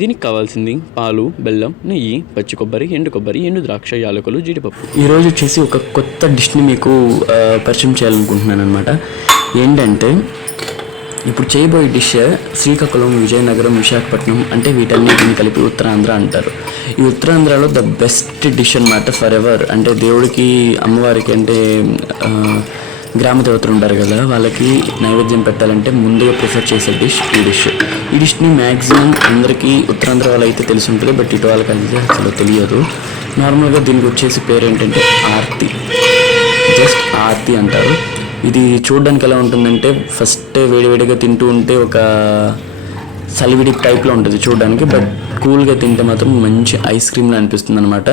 దీనికి కావాల్సింది పాలు, బెల్లం, నెయ్యి, పచ్చి కొబ్బరి, ఎండు ద్రాక్ష, యాలకులు, జీడిపప్పు. ఈరోజు వచ్చేసి ఒక కొత్త డిష్ని మీకు పరిచయం చేయాలనుకుంటున్నాను అనమాట. ఏంటంటే ఇప్పుడు చేయబోయే డిష్ శ్రీకాకుళం, విజయనగరం, విశాఖపట్నం అంటే వీటన్నిటిని కలిపి ఉత్తరాంధ్ర అంటారు. ఈ ఉత్తరాంధ్రలో ద బెస్ట్ డిష్ అనమాట ఫర్ ఎవర్. అంటే దేవుడికి, అమ్మవారికి అంటే గ్రామ దేవతలు ఉంటారు కదా, వాళ్ళకి నైవేద్యం పెట్టాలంటే ముందుగా ప్రిఫర్ చేసే డిష్ ఈ డిష్ని మ్యాక్సిమం అందరికీ ఉత్తరాంధ్ర వాళ్ళు అయితే తెలిసి ఉంటుంది, బట్ ఇటు వాళ్ళకి అయితే అసలు తెలియదు. నార్మల్గా దీనికి వచ్చేసి పేరు ఏంటంటే ఆర్తి, జస్ట్ ఆర్తి అంటారు. ఇది చూడడానికి ఎలా ఉంటుందంటే ఫస్ట్ వేడివేడిగా తింటూ ఉంటే ఒక సలివిడి టైప్లో ఉంటుంది చూడడానికి, బట్ కూల్గా తింటే మాత్రం మంచి ఐస్ క్రీమ్లా అనిపిస్తుంది అనమాట.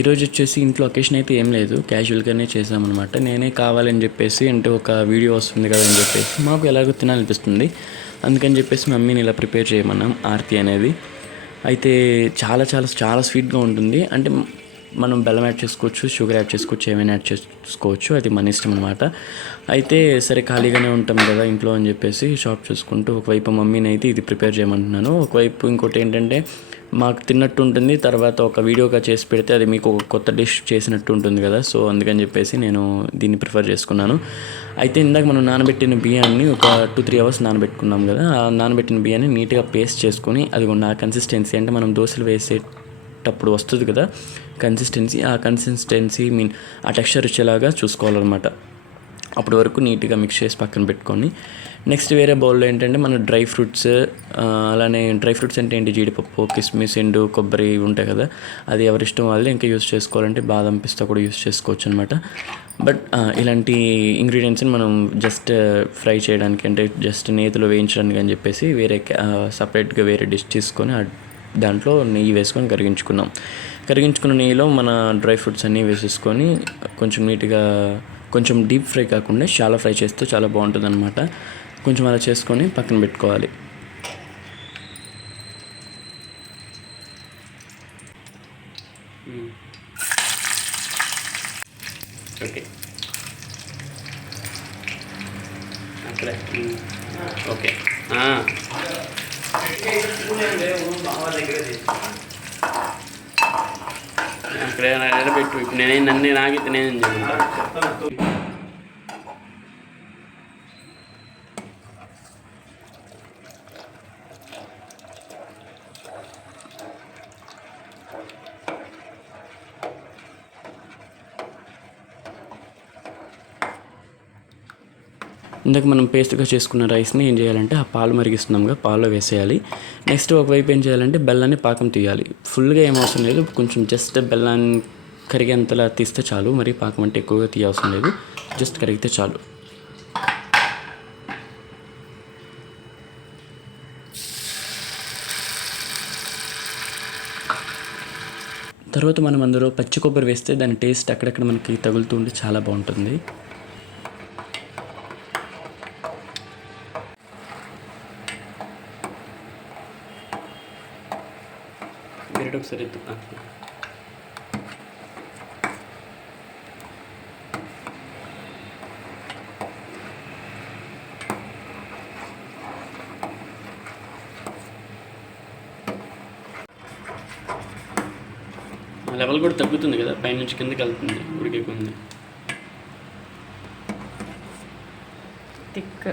ఈరోజు వచ్చేసి ఇంట్లో అకేషన్ అయితే ఏం లేదు, క్యాజువల్గానే చేసామన్నమాట. నేనే కావాలని చెప్పేసి, అంటే ఒక వీడియో వస్తుంది కదా అని చెప్పేసి మాకు ఎలాగో తినాలనిపిస్తుంది, అందుకని చెప్పేసి మమ్మీని ఇలా ప్రిపేర్ చేయమన్నాం ఆర్తి అనేది. అయితే చాలా చాలా చాలా స్వీట్గా ఉంటుంది. అంటే మనం బెల్లం యాడ్ చేసుకోవచ్చు, షుగర్ యాడ్ చేసుకోవచ్చు, ఏమైనా యాడ్ చేసుకోవచ్చు, అది మన ఇష్టం అనమాట. అయితే సరే ఖాళీగానే ఉంటాం కదా ఇంట్లో అని చెప్పేసి షాప్ చూసుకుంటూ ఒకవైపు మమ్మీని అయితే ఇది ప్రిపేర్ చేయమంటున్నాను, ఒకవైపు ఇంకోటి ఏంటంటే మాకు తిన్నట్టు ఉంటుంది, తర్వాత ఒక వీడియోగా చేసి పెడితే అది మీకు ఒక కొత్త డిష్ చేసినట్టు ఉంటుంది కదా, సో అందుకని చెప్పేసి నేను దీన్ని ప్రిఫర్ చేసుకున్నాను. అయితే ఇందాక మనం నానబెట్టిన బియ్యాన్ని ఒక 2-3 అవర్స్ నానబెట్టుకున్నాం కదా, ఆ నానబెట్టిన బియ్యాన్ని నీట్గా పేస్ట్ చేసుకొని, అది నా కన్సిస్టెన్సీ అంటే మనం దోశలు వేసేటప్పుడు వస్తుంది కదా కన్సిస్టెన్సీ, ఆ కన్సిస్టెన్సీ ఆ టెక్స్చర్ వచ్చేలాగా చూసుకోవాలన్నమాట. అప్పటి వరకు నీట్గా మిక్స్ చేసి పక్కన పెట్టుకొని నెక్స్ట్ వేరే బౌల్లో ఏంటంటే మన డ్రై ఫ్రూట్స్, అలానే డ్రై ఫ్రూట్స్ అంటే ఏంటి, జీడిపప్పు, కిస్మిస్, ఎండు కొబ్బరి ఉంటాయి కదా, అది ఎవరిష్టం వాళ్ళు ఇంకా యూస్ చేసుకోవాలంటే బాదం, పిస్తా కూడా యూస్ చేసుకోవచ్చు అనమాట. బట్ ఇలాంటి ఇంగ్రీడియంట్స్ని మనం జస్ట్ ఫ్రై చేయడానికి, అంటే జస్ట్ నేతిలో వేయించడానికి అని చెప్పేసి వేరే సపరేట్గా వేరే డిష్ తీసుకొని దాంట్లో నెయ్యి వేసుకొని కరిగించుకున్న నెయ్యిలో మన డ్రై ఫ్రూట్స్ అన్నీ వేసేసుకొని కొంచెం నీట్గా, కొంచెం డీప్ ఫ్రై కాకుండా షాలో ఫ్రై చేస్తే చాలా బాగుంటుంది అనమాట. కొంచెం అలా చేసుకొని పక్కన పెట్టుకోవాలి. ఓకే అక్కడే ఓకే అక్కడ పెట్టు. ఇప్పుడు నన్ను నాగితే నేను చెప్తాను. ఇందాక మనం పేస్ట్గా చేసుకున్న రైస్ని ఏం చేయాలంటే ఆ పాలు మరిగిస్తున్నాంగా, పాలు వేసేయాలి. నెక్స్ట్ ఒకవైపు ఏం చేయాలంటే బెల్లాన్ని పాకం తీయాలి. ఫుల్గా ఏం అవసరం లేదు, కొంచెం జస్ట్ బెల్లాన్ని కరిగేంతలా తీస్తే చాలు, మరి పాకం అంటే ఎక్కువగా తీయవసరం లేదు, జస్ట్ కరిగితే చాలు. తర్వాత మనం అందులో పచ్చి కొబ్బరి వేస్తే దాని టేస్ట్ అక్కడక్కడ మనకి తగులుతూ ఉంటే చాలా బాగుంటుంది. ఒకసారి లెవెల్ కూడా తగ్గుతుంది కదా, పైనుంచి కిందకి వెళ్తుంది ఉడికే కొంది. థిక్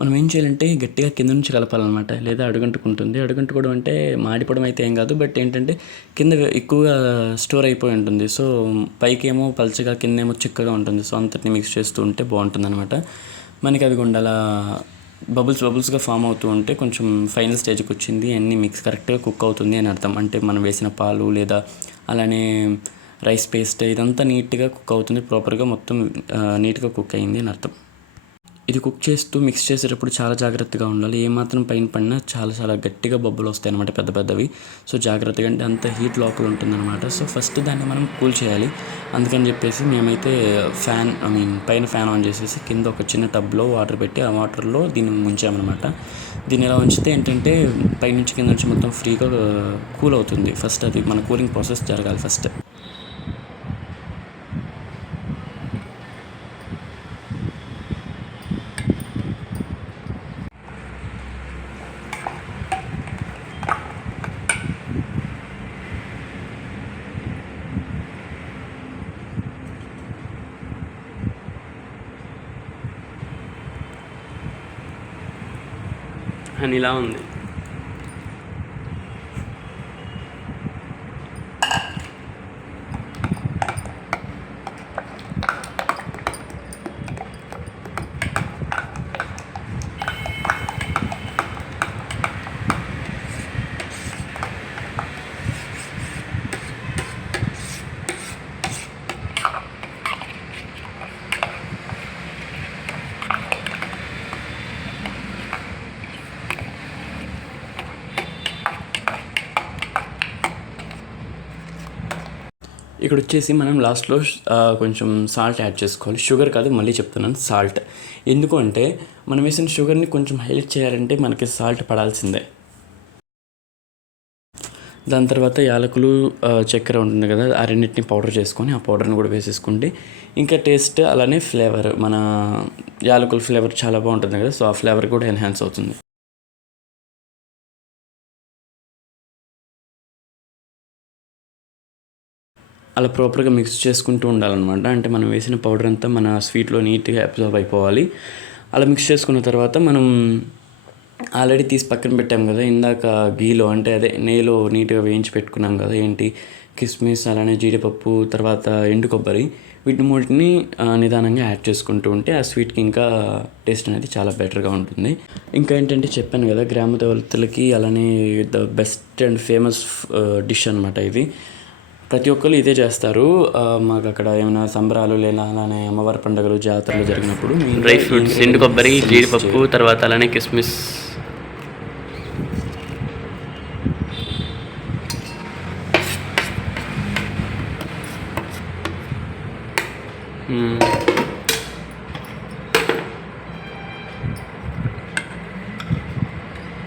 మనం ఏం చేయాలంటే గట్టిగా కింద నుంచి కలపాలన్నమాట, లేదా అడుగంటుకుంటుంది. అడుగంటుకోవడం అంటే మాడిపోవడం అయితే ఏం కాదు, బట్ ఏంటంటే కింద ఎక్కువగా స్టోర్ అయిపోయి ఉంటుంది. సో పైకేమో పల్చగా, కిందేమో చిక్కగా ఉంటుంది. సో అంతటిని మిక్స్ చేస్తూ ఉంటే బాగుంటుంది అనమాట. మనకి అది అలా బబుల్స్గా ఫామ్ అవుతూ ఉంటే కొంచెం ఫైనల్ స్టేజ్కి వచ్చింది, అన్నీ మిక్స్ కరెక్ట్గా కుక్ అవుతుంది అని అర్థం. అంటే మనం వేసిన పాలు లేదా అలానే రైస్ పేస్ట్ ఇదంతా నీట్గా కుక్ అవుతుంది, ప్రాపర్గా మొత్తం నీట్గా కుక్ అయింది అని అర్థం. ఇది కుక్ చేస్తూ మిక్స్ చేసేటప్పుడు చాలా జాగ్రత్తగా ఉండాలి. ఏమాత్రం పైన పడినా చాలా చాలా గట్టిగా బొబ్బలు వస్తాయి అనమాట, పెద్ద పెద్దవి. సో జాగ్రత్తగా, అంటే అంత హీట్ లోపల ఉంటుందన్నమాట. సో ఫస్ట్ దాన్ని మనం కూల్ చేయాలి. అందుకని చెప్పేసి మేమైతే పైన ఫ్యాన్ ఆన్ చేసేసి కింద ఒక చిన్న టబ్లో వాటర్ పెట్టి ఆ వాటర్లో దీన్ని ముంచామన్నమాట. దీన్ని ఎలా ఉంచితే ఏంటంటే పైనుంచి కింద నుంచి మొత్తం ఫ్రీగా కూల్ అవుతుంది. ఫస్ట్ అది మన కూలింగ్ ప్రాసెస్ జరగాలి ఫస్ట్. అని ఇలా ఉంది. ఇక్కడ వచ్చేసి మనం లాస్ట్లో కొంచెం సాల్ట్ యాడ్ చేసుకోవాలి. షుగర్ కాదు, మళ్ళీ చెప్తున్నాను, సాల్ట్. ఎందుకు అంటే మనం వేసిన షుగర్ని కొంచెం హైలైట్ చేయాలంటే మనకి సాల్ట్ పడాల్సిందే. దాని తర్వాత యాలకులు, చక్కెర ఉంటుంది కదా, ఆ రెండింటిని పౌడర్ చేసుకొని ఆ పౌడర్ని కూడా వేసేసుకుంటే ఇంకా టేస్ట్ అలానే ఫ్లేవర్, మన యాలకుల ఫ్లేవర్ చాలా బాగుంటుంది కదా, సో ఆ ఫ్లేవర్ కూడా ఎన్హాన్స్ అవుతుంది. అలా ప్రాపర్గా మిక్స్ చేసుకుంటూ ఉండాలన్నమాట. అంటే మనం వేసిన పౌడర్ అంతా మన స్వీట్లో నీట్గా అబ్జర్వ్ అయిపోవాలి. అలా మిక్స్ చేసుకున్న తర్వాత మనం ఆల్రెడీ తీసి పక్కన పెట్టాం కదా ఇందాక గీలో, అంటే అదే నెయ్యిలో నీట్గా వేయించి పెట్టుకున్నాం కదా, ఏంటి కిస్మిస్, అలానే జీడిపప్పు, తర్వాత ఎండు కొబ్బరి, వీటిని మూటిని నిదానంగా యాడ్ చేసుకుంటూ ఉంటే ఆ స్వీట్కి ఇంకా టేస్ట్ అనేది చాలా బెటర్గా ఉంటుంది. ఇంకా ఏంటంటే చెప్పాను కదా, గ్రామ దేవతలకి అలానే the best and famous dish అనమాట ఇది. ప్రతి ఒక్కరు ఇదే చేస్తారు. మాకు అక్కడ ఏమైనా సంబరాలు లేదా అలానే అమ్మవారి పండుగలు, జాతరలు జరిగినప్పుడు డ్రై ఫ్రూట్స్, ఎండు కొబ్బరి, జీడిపప్పు, తర్వాత అలానే కిస్మిస్,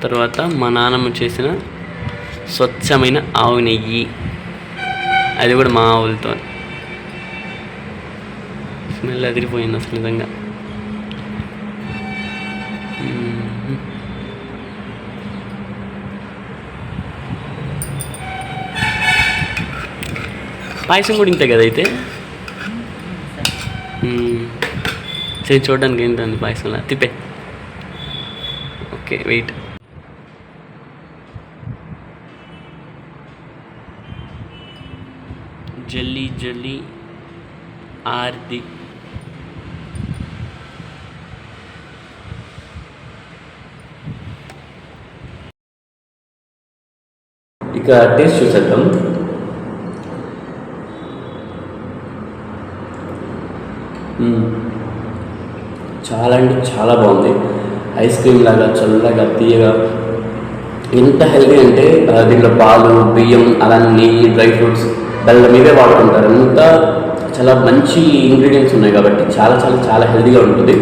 తర్వాత మా నాన్నమ్మ చేసిన స్వచ్ఛమైన ఆవు నెయ్యి, అది కూడా మా ఆవులతో. స్మెల్ అదిరిపోయింది అసలు నిజంగా. పాయసం కూడా ఇంతే కదా అయితే. సరే చూడడానికి ఏంటండి పాయసంలా, తిప్పే. Okay wait. జల్లీ జల్లీ ఆర్ది. ఇక టేస్ట్ చూసేద్దాం. చాలా అంటే చాలా బాగుంది. ఐస్ క్రీమ్ లాగా చల్లగా తీయగా, ఎంత హెల్దీ అంటే దీంట్లో పాలు, బియ్యం, అలానే నెయ్యి, డ్రై ఫ్రూట్స్, బెల్లం ఇవే వాడుకుంటారు. అంతా చాలా మంచి ఇంగ్రీడియంట్స్ ఉన్నాయి కాబట్టి చాలా చాలా చాలా హెల్దీగా ఉంటుంది.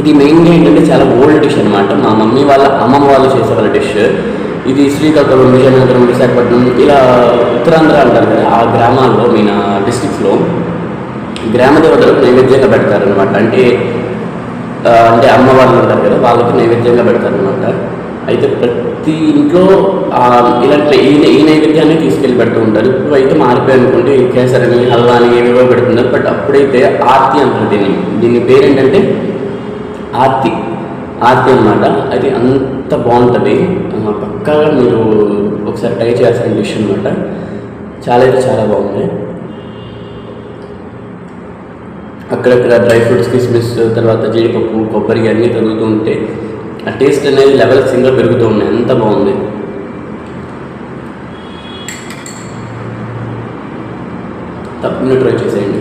ఇది మెయిన్గా ఏంటంటే చాలా ఓల్డ్ డిష్ అనమాట. మా మమ్మీ వాళ్ళ అమ్మమ్మ వాళ్ళు చేసేవాళ్ళ డిష్ ఇది. శ్రీకాకుళం, విజయనగరం, విశాఖపట్నం, ఇలా ఉత్తరాంధ్ర అంటారు కదా, ఆ గ్రామాల్లో మీన డిస్ట్రిక్ట్స్లో గ్రామ దేవతలకు నైవేద్యంగా పెడతారనమాట. అంటే అమ్మవాళ్ళు ఉంటారు కదా, వాళ్ళకి నైవేద్యంగా పెడతారనమాట. అయితే ప్రతి ఇంట్లో ఇలాంటి ఈ నైవేద్యాన్ని తీసుకెళ్ళి పెడుతూ ఉంటారు. ఇప్పుడు అయితే మారిపోయి అనుకోండి, కేసరని, హల్వాని ఏవేవో పెడుతున్నారు. బట్ అప్పుడైతే ఆర్తి అంటారు దీని పేరు ఏంటంటే ఆర్తి అన్నమాట. అది అంత బాగుంటుంది. పక్కాగా మీరు ఒకసారి ట్రై చేయాల్సిన డిష్ అనమాట. చాలా అయితే చాలా బాగుంది. అక్కడక్కడ డ్రై ఫ్రూట్స్, కిస్మిస్, తర్వాత జీడిపప్పు, కొబ్బరి అన్నీ తగులుతూ ఉంటే ఆ టేస్ట్ అనేది లెవెల్స్ ఇంకా పెరుగుతూ ఉన్నాయి. ఎంత బాగుంది. తప్పకుండా ట్రై చేసేయండి.